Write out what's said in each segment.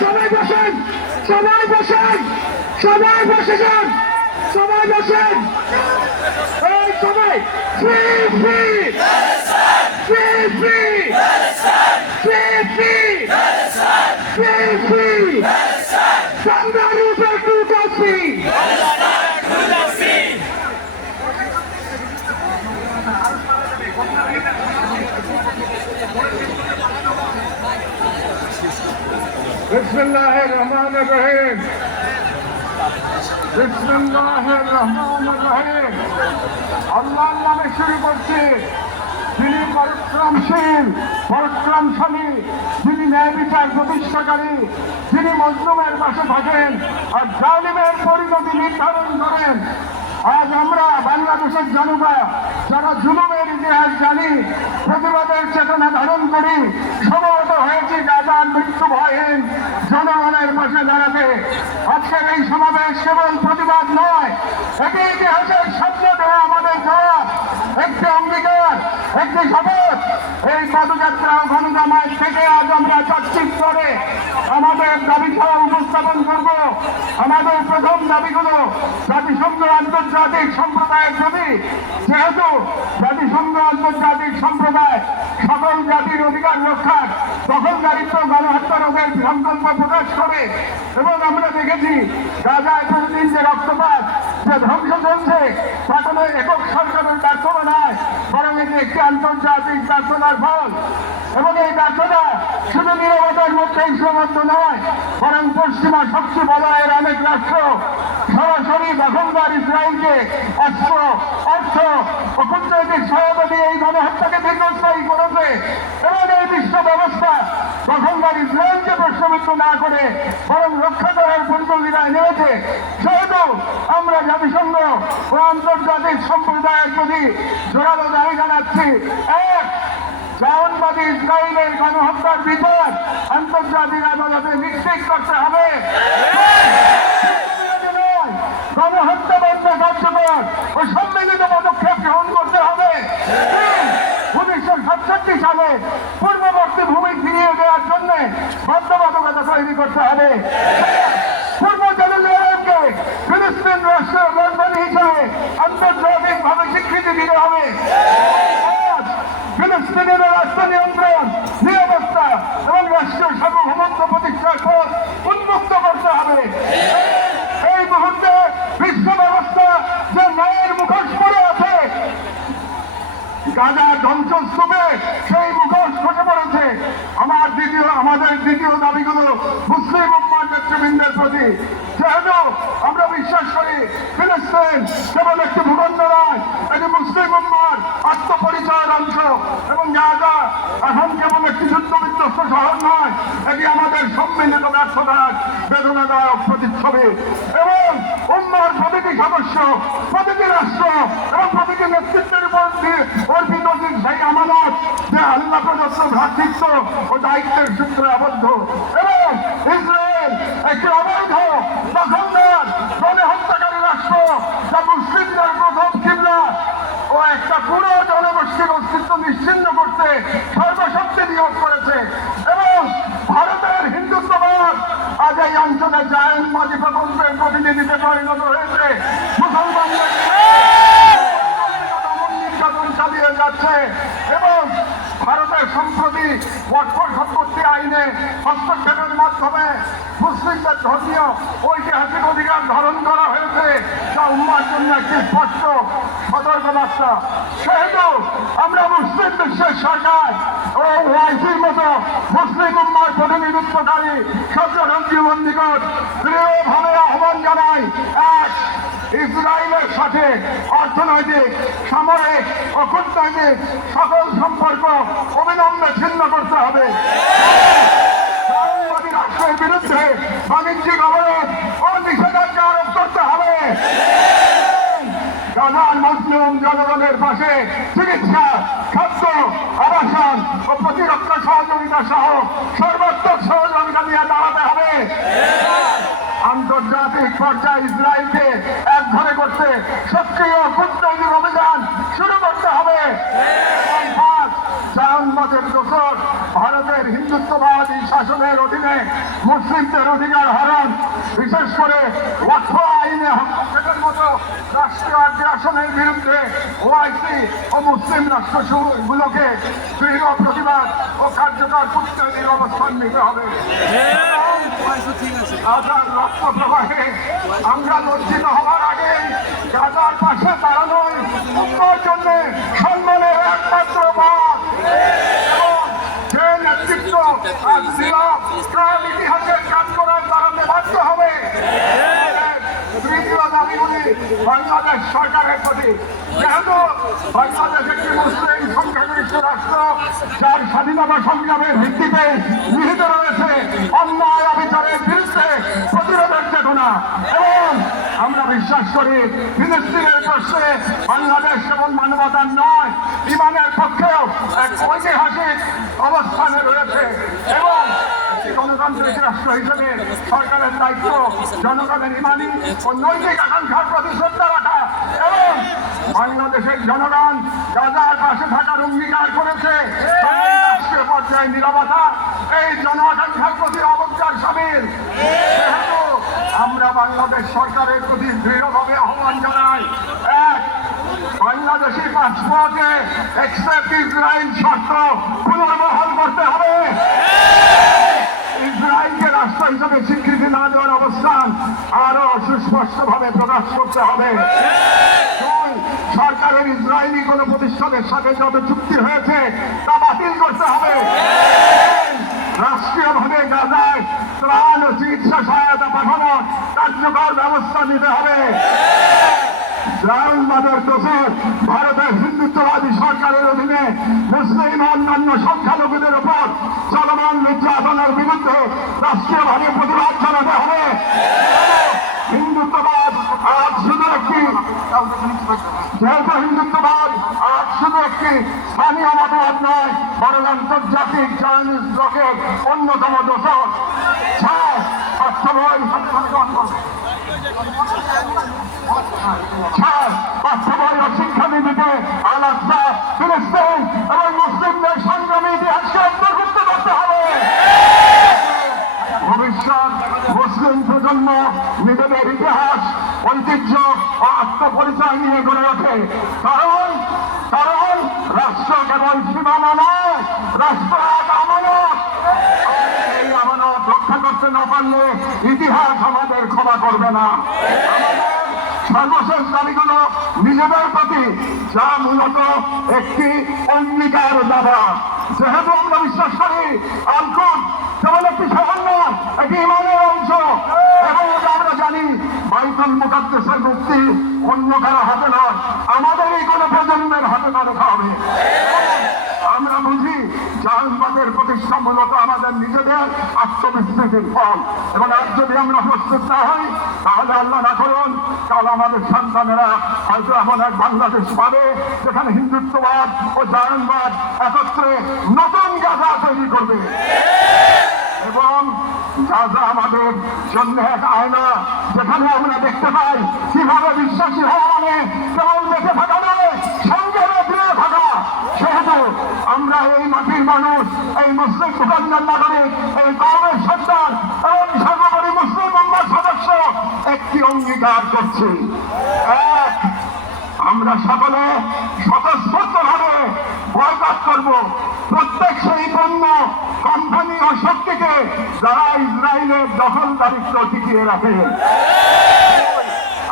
সবাই বসেন, সবাই বসেন, সবাই বসে যান, সবাই বসেন। এই সবাই free free free free free free free free Bangladesh টুটাসি বিসমিল্লাহির রহমানির রহিম বিসমিল্লাহির রহমানির রহিম আল্লাহর নামে শুরু করছি, যিনি পরাক্রমশীল পরাক্রমশালী, যিনি ন্যায় বিচার প্রতিষ্ঠাকারী, যিনি মজলুমের পাশে থাকেন আর জালিমের পরিণতি নির্ধারণ করেন। আজ আমরা বাংলাদেশের জনতা যারা জুলুমের ইতিহাস জানি, প্রতিবাদের চেতনা ধারণ করি, সমবেত হয়েছি গাজার মৃত্যু ভয়হীন জনগণের পাশে দাঁড়াতে। আজকের এই সমাবেশ কেবল প্রতিবাদ নয়, এটি ইতিহাসের স্বপ্ন দেওয়া আমাদের দেওয়া একটি অঙ্গীকার, একটি শপথ। এই পদযাত্রা গণজামায়াত থেকে আজ আমরা চাকচিক করে আমাদের দাবি ছাড়া উপস্থাপন করব। আমাদের প্রথম দাবিগুলো জাতিসংঘ আন্তর্জাতিক সম্প্রদায়ের প্রতি, যেহেতু জাতিসংঘ আন্তর্জাতিক সম্প্রদায় সকল জাতির অধিকার রক্ষার দখলদারিত্ব গণহত্যা রোধের সংকল্প প্রকাশ করে, এবং আমরা দেখেছি গাজায় প্রতিদিন যে রক্তপাত, যে ধ্বংস চলছে, তা কোনো একক সরকারের ব্যর্থতা নয়, বরং এটি একটি আন্তর্জাতিক ব্যর্থতার ফল। এবং এই ব্যর্থতা শুধু নীরবতার মধ্যেই সীমাবদ্ধ নয়, বরং পশ্চিমা শক্তি বলয়ের অনেক রাষ্ট্র সরাসরি দখলদার ইসরায়েলকে অস্ত্র, অর্থ ও কূটনৈতিক সহায়তা দিয়ে এই গণহত্যাকে দীর্ঘস্থায়ী করেছে। এবং এই বিশ্ব ব্যবস্থা দখলদার ইসরায়েলকে প্রশ্নবিদ্ধ না করে বরং রক্ষা করার পরিকল্পনায় নিয়েছে। সেহেতু আমরা জাতিসংঘ ও আন্তর্জাতিক সম্প্রদায়ের প্রতি জোরালো দাবি জানাচ্ছি, এক, জায়নবাদী ইসরায়েলের গণহত্যার বিচার আন্তর্জাতিক আদালতে নিশ্চিত করতে হবে। গণহত্যা বন্ধ কার্যকর ও সম্মিলিত পদক্ষেপ গ্রহণ করতে হবে। 1967 সালে পূর্ববর্তী ভূমি ফিরিয়ে দেওয়ার জন্য বাধ্যবাধকতা তৈরি করতে হবে। পূর্ব জেরুজালেমকে ফিলিস্তিন রাষ্ট্রের রাজধানী হিসেবে আন্তর্জাতিকভাবে স্বীকৃতি দিতে হবে। ফিলিস্তিনের রাষ্ট্র নিয়ন্ত্রণ, নিরাপত্তা এবং রাষ্ট্রীয় সার্বভৌমত্ব প্রতিষ্ঠার পর উন্মুক্ত করতে হবে। এই মুহূর্তে বিশ্ব ব্যবস্থা যে ন্যায়ের মুখোশ পড়ে আছে, গাজা ধ্বংসস্তূপে সেই মুখোশ খসে পড়েছে। আমাদের দ্বিতীয় দাবিগুলো মুসলিম উম্মার নেতৃবৃন্দের প্রতি, যেহেতু আমরা বিশ্বাস করি ফিলিস্তিন কেবল একটি ভূখণ্ড নয়, এটি মুসলিম উম্মার আত্মপরিচয়ের অংশ, এবং গাজা এখন কেবল একটি যুদ্ধবিধ্বস্ত শহর নয়, এটি আমাদের সম্মিলিত ব্যর্থতার বেদনাদায়ক প্রতিচ্ছবি। এবং উম্মার প্রতিটি সদস্য, প্রতিটি রাষ্ট্র এবং প্রতিটি নেতৃত্বের উপর অর্পিত সেই আমানত যে আল্লাহ প্রদত্ত ভ্রাতৃত্ব ও দায়িত্বের সূত্রে আবদ্ধ। এবং ইসরায়েল একটি অবৈধ দখলদার গণহত্যাকারী রাষ্ট্র, যা মুসলিমদের প্রথম কিবলা ও একটা পুরো জনগোষ্ঠীর অস্তিত্ব নিশ্চিহ্ন করতে সর্বশক্তি নিয়োগ করেছে। এবং ভারতের হিন্দুত্ববাদ আজ এই অঞ্চলে জায়নবাদী প্রকল্পের প্রতিনিধিতে পরিণত হয়েছে। মুসলমানদের নির্যাতন চালিয়ে যাচ্ছে। এবং ভারতের সম্প্রতি ওয়াকফ সম্পত্তি আইনে হস্তক্ষেপের মাধ্যমে মুসলিমদের ধর্মীয় ঐতিহাসিক অধিকার ধারণ করা হয়েছে, যা উম্মার জন্য একটি স্পষ্ট সতর্কবার্তা। সেহেতু আমরা মুসলিম বিশ্বের সরকার ও ওআইসির মতো মুসলিম উম্মার প্রতিনিধিত্বকারী সরকার নিকট দৃঢ়ভাবে আহ্বান জানাই, এক, ইসরায়েলের সাথে অর্থনৈতিক, সামরিক ও কূটনৈতিক সকল সম্পর্ক অবিলম্বে ছিন্ন করতে হবে। রাষ্ট্রের বিরুদ্ধে বাণিজ্যিক অবরোধ ও নিষেধাজ্ঞা আরোপ করতে হবে। গাজার মুসলিম জনগণের পাশে চিকিৎসা, খাদ্য, আবাসন ও প্রতিরক্ষা সহযোগিতা সহ সর্বাত্মক সহযোগিতা নিয়ে দাঁড়াতে হবে। আন্তর্জাতিক পর্যায়ে ইসরায়েলকে একঘরে করতে সক্রিয় কূটনৈতিক অভিযান শুরু করতে হবে। জায়নবাদের দোষর ভারতের হিন্দুত্ববাদী শাসনের অধীনে মুসলিমদের অধিকার হরণ, বিশেষ করে ওয়াকফ আইনে হস্তক্ষেপের মতো রাষ্ট্রীয় আগ্রাসনের বিরুদ্ধে ওআইসি ও মুসলিম রাষ্ট্রগুলোকে দৃঢ় প্রতিবাদ ও কার্যকর প্রতিরোধের অবস্থান নিতে হবে। গাজার রক্ত প্রবাহে আমরা লজ্জিত হওয়ার আগে গাজার পাশে দাঁড়ানোই উত্তর জন্য সম্মানের একমাত্র পথ। যে নেতৃত্ব আর কাল ইতিহাসের কাজ করার দাঁড়াতে বাধ্য হবে। তৃতীয় দাবিগুলি বাংলাদেশ সরকারের প্রতি, যেহেতু বাংলাদেশ একটি মুসলিম সংখ্যাগরিষ্ঠ রাষ্ট্র, যার স্বাধীনতা সংগ্রামের ভিত্তিতে নিহিত রয়েছে অন্যায় অবিচারের বিরুদ্ধে প্রতিরোধের চেতনা, এবং আমরা বিশ্বাস করি ফিলিস্তিনের প্রশ্নে বাংলাদেশ কেবল মানবতার নয়, ইমানের পক্ষেও এক ঐতিহাসিক অবস্থানে রয়েছে। এবং গণতান্ত্রিক রাষ্ট্র হিসেবে সরকারের দায়িত্ব জনগণের ইমানি ও নৈতিক আকাঙ্ক্ষার প্রতি শ্রদ্ধা রাখা, এবং বাংলাদেশের জনগণ গাজার পাশে থাকার অঙ্গীকার করেছে। রাষ্ট্রীয় পর্যায়ে নীরবতা এই জন আকাঙ্ক্ষার প্রতি অবজ্ঞার সামিল। যেহেতু আমরা বাংলাদেশ সরকারের প্রতি দৃঢ়ভাবে আহ্বান জানাই, এক, বাংলাদেশি পাসপোর্টে এক্সেপ্ট ইসরায়েল শর্ত পুনর্বহাল করতে হবে। ইসরায়েলকে রাষ্ট্র হিসেবে স্বীকৃতি না দেওয়ার অবস্থান আরো সুস্পষ্টভাবে প্রকাশ করতে হবে। দুই, সরকারের ইসরায়েলি কোন প্রতিষ্ঠানের সাথে যত চুক্তি হয়েছে তা বাতিল করতে হবে। রাষ্ট্রীয়ভাবে গাজায় ত্রাণ ও চিকিৎসা সহায়তা পাঠানোর কার্যকর ব্যবস্থা নিতে হবে। জায়নবাদের দোষর ভারতের হিন্দুত্ববাদী সরকারের অধীনে মুসলিম ও অন্যান্য সংখ্যালঘুদের উপর চলমান নির্যাতনের বিরুদ্ধে রাষ্ট্রীয়ভাবে প্রতিবাদ জানাতে হবে। হিন্দুত্ববাদ আজ শুধু একটি স্থানীয় মতবাদ নয়, বরং আন্তর্জাতিক চাইনিজ ব্লকের অন্যতম দোষর। শিক্ষানীতিতে আল-আকসা, ফিলিস্তিন এবং মুসলিমদের সংগ্রামী ইতিহাসকে অন্তর্ভুক্ত করতে হবে। ভবিষ্যৎ মুসলিম প্রজন্ম নিজেদের ইতিহাস, ঐতিহ্য ও আত্মপরিচয় নিয়ে গড়ে ওঠে। কারণ রাষ্ট্র কেবল সীমানা নয়, রাষ্ট্র এক আমানত। এই আমানত রক্ষা করতে না পারলে ইতিহাস আমাদের ক্ষমা করবে না। সর্বশেষ দাবিগুলো নিজেদের প্রতি, যা মূলত একটি অঙ্গীকার দাবা। যেহেতু আমরা বিশ্বাস করি আল-কুদস কেবল একটি শহর নয়, একটি ইমানের অংশ, এবং আমরা জানি বাইতুল মুকাদ্দাসের মুক্তি অন্য কারো হাতে নয়, আমাদেরই কোনো প্রজন্মের হাতে না রাখা হবে। আমরা বুঝি জায়নবাদের প্রতিষ্ঠা মূলত আমাদের নিজেদের আত্মবিস্মৃতির ফল, এবং আজ যদি আমরা প্রস্তুত না হই তাহলে আল্লাহ না করুন কাল আমাদের সন্তানেরা হয়তো এমন এক বাংলাদেশ পাবে যেখানে হিন্দুত্ববাদ ও জায়নবাদ একত্রে নতুন গাজা তৈরি করবে। এবং গাজা আমাদের জন্য এক আয়না, যেখানে আমরা দেখতে পাই কিভাবে বিশ্বাসী হওয়া মানে কেবল বেঁচে থাকা নয়, সংগ্রামে দৃঢ় থাকা। সেহেতু আমরা এই মাটির মানুষ, এই মুসলিম ভূখণ্ডের নাগরিক, এই কওমের সন্তান এবং সর্বোপরি মুসলিম উম্মার সদস্য একটি অঙ্গীকার করছি। এক, আমরা সকলে স্বতঃস্ফূর্তভাবে বয়কট করব প্রত্যেক সেই পণ্য, কোম্পানি ও শক্তিকে যারা ইসরায়েলের দখলদারিত্ব টিকিয়ে রাখে।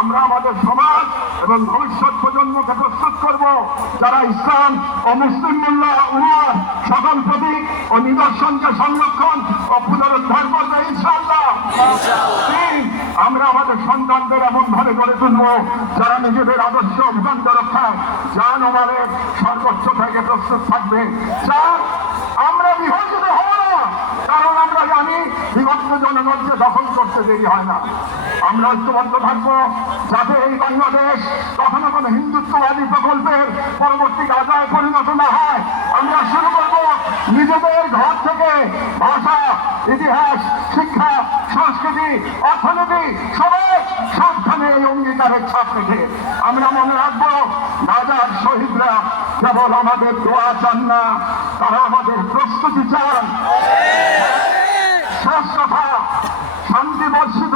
আমরা আমাদের সমাজ এবং ভবিষ্যৎ প্রজন্মকে প্রস্তুত করব যারা ইসলাম ও মুসলিম উম্মার সকল প্রতীক ও নিদর্শনকে সংরক্ষণ ও পুনরুদ্ধার করবে ইনশাআল্লাহ। আমরা আমাদের সন্তানদের এমন ভাবে গড়ে তুলব যারা নিজেদের আদর্শ ভূখণ্ড রক্ষায় জান ও মালের সর্বোচ্চ থেকে প্রস্তুত থাকবে। আমরা বিভাজিত হব না, কারণ আমরা জানি বিভক্ত জনগণকে দখল করতে দেরি হয় না। আমরা ঐক্যবদ্ধ থাকবো যাতে এই বাংলাদেশ কখনো কোনো হিন্দুত্ববাদী প্রকল্পের পরবর্তী গাজায় পরিণত না হয়। আমরা শুরু করবো নিজেদের ঘর থেকে, ভাষা, ইতিহাস, শিক্ষা, সংস্কৃতি, অর্থনীতি সবখানে এই অঙ্গীকারের ছাপ রেখে আমরা মনে রাখবো গাজার শহীদরা কেবল আমাদের দোয়া চান না, তারা আমাদের প্রস্তুতি চান। শেষ কথা, শান্তি বর্ষিত